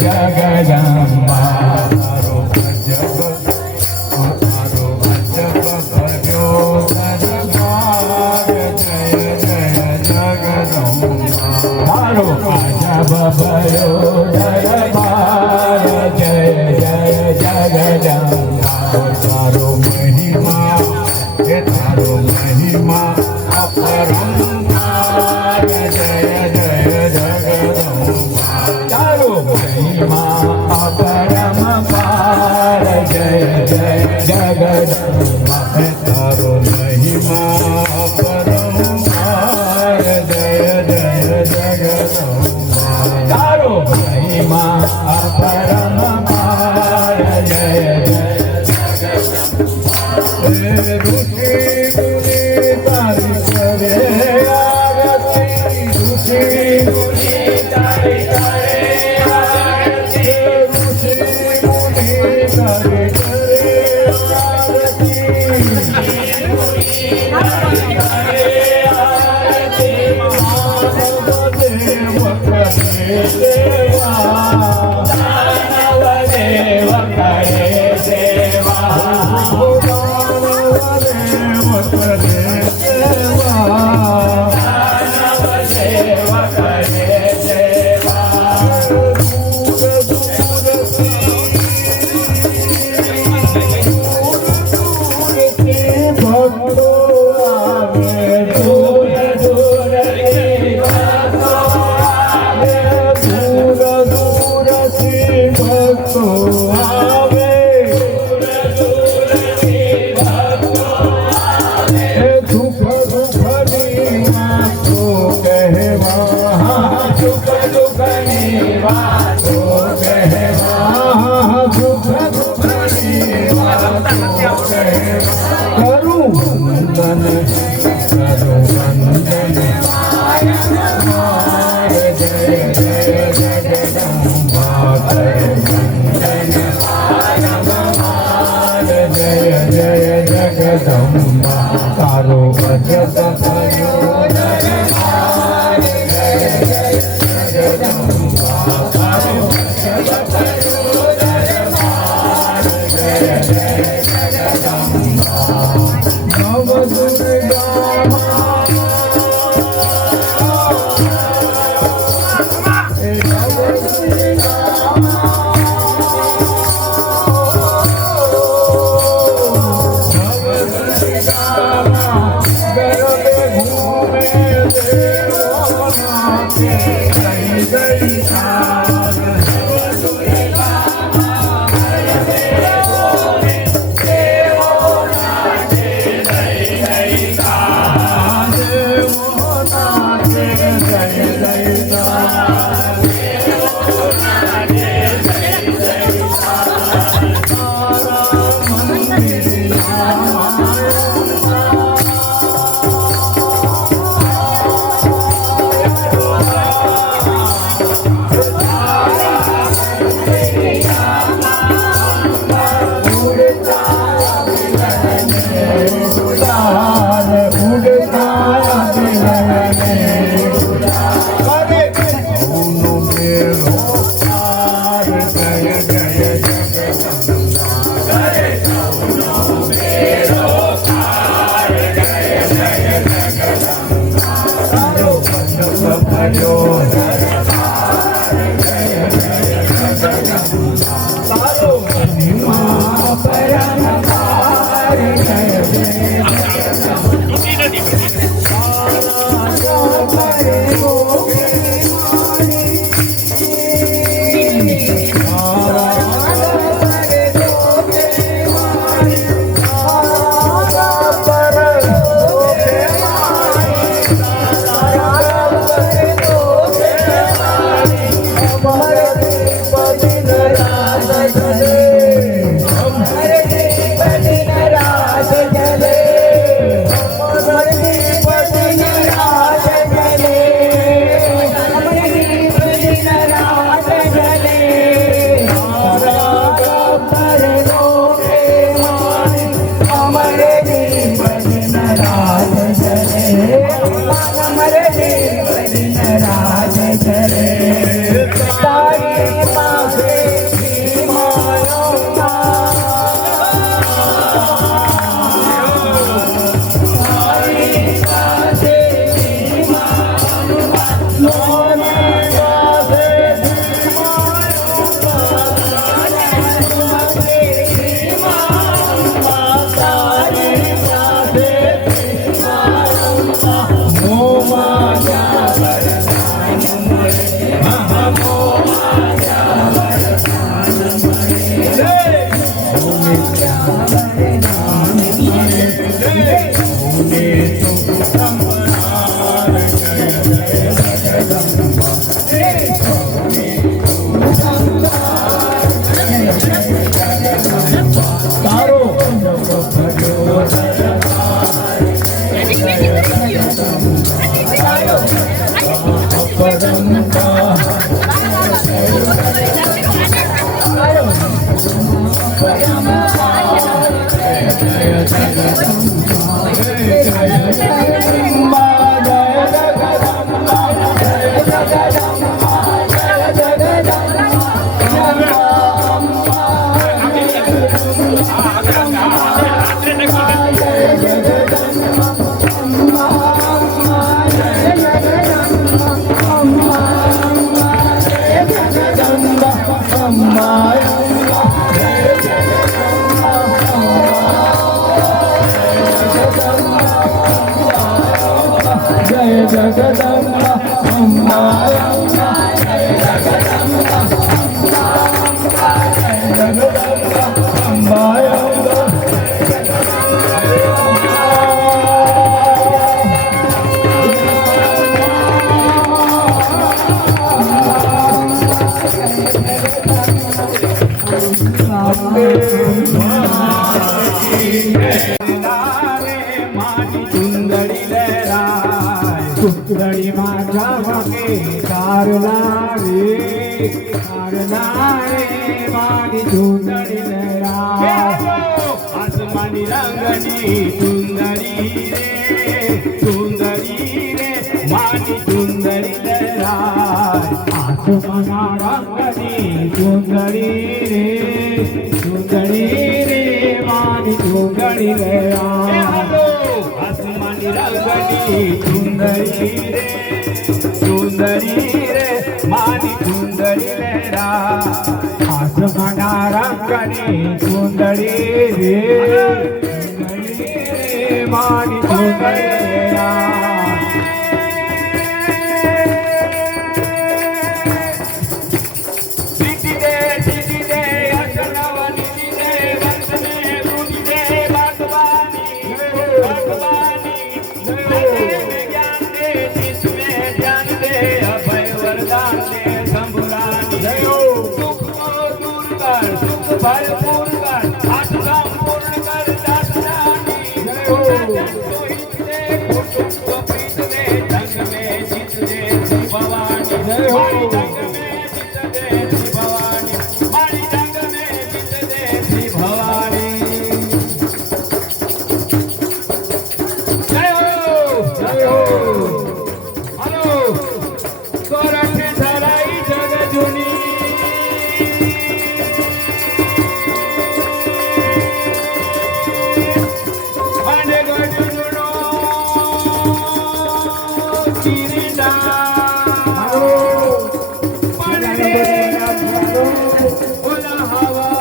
जगदम्बा तारो अजब भजो दरबार जय जय जगदम्बा तारो अजब भयो दरबार जय जय जगदम्बा तारो महिमा अपरंपार जय जय जगदम्बा तारो महिमा अपरंपार जय जय जगदम्बा तारो महिमा अपरंपार जय जय जगदम्बा तारो महिमा अपरंपार जय जय ऋषि मुनि तारी करे आरती ऋषि मुनि तारी करे आरती ऋषि मुनि तारी करे आरती दानव देव करे सेवा जगदम्बा तारो अजब भयो दरबार जय जय जगदम्बा तारो अजब भयो दरबार जय जय जगदम्बा नव दुर्गा हमारे परंपरा जय जगदम्बा अम्मा जय जगदम्बा अम्मा सुंदरी माझ्या मागे कारला रे माझी सुंदरी लहरा आसमानी रंगनी सुंदरी रे माझी सुंदरी लहरा आसमाना रंगनी सुंदरी रे माझी सुंदरी लहरा आसमानी रंगनी सुंदरी रे मानी सुंदरी लहरा आसमाना रंगनी सुंदरी रे मानी सुंदरी लहरा भरपूर कर आत्मा पूर्ण कर दासरानी प्रीत दे जंग में जीत दे भवानी जंग में जीत दे भवानी मारी जंग में जीत दे भवानी जय हो हेलो सोरठ धराई जग जुनी हवा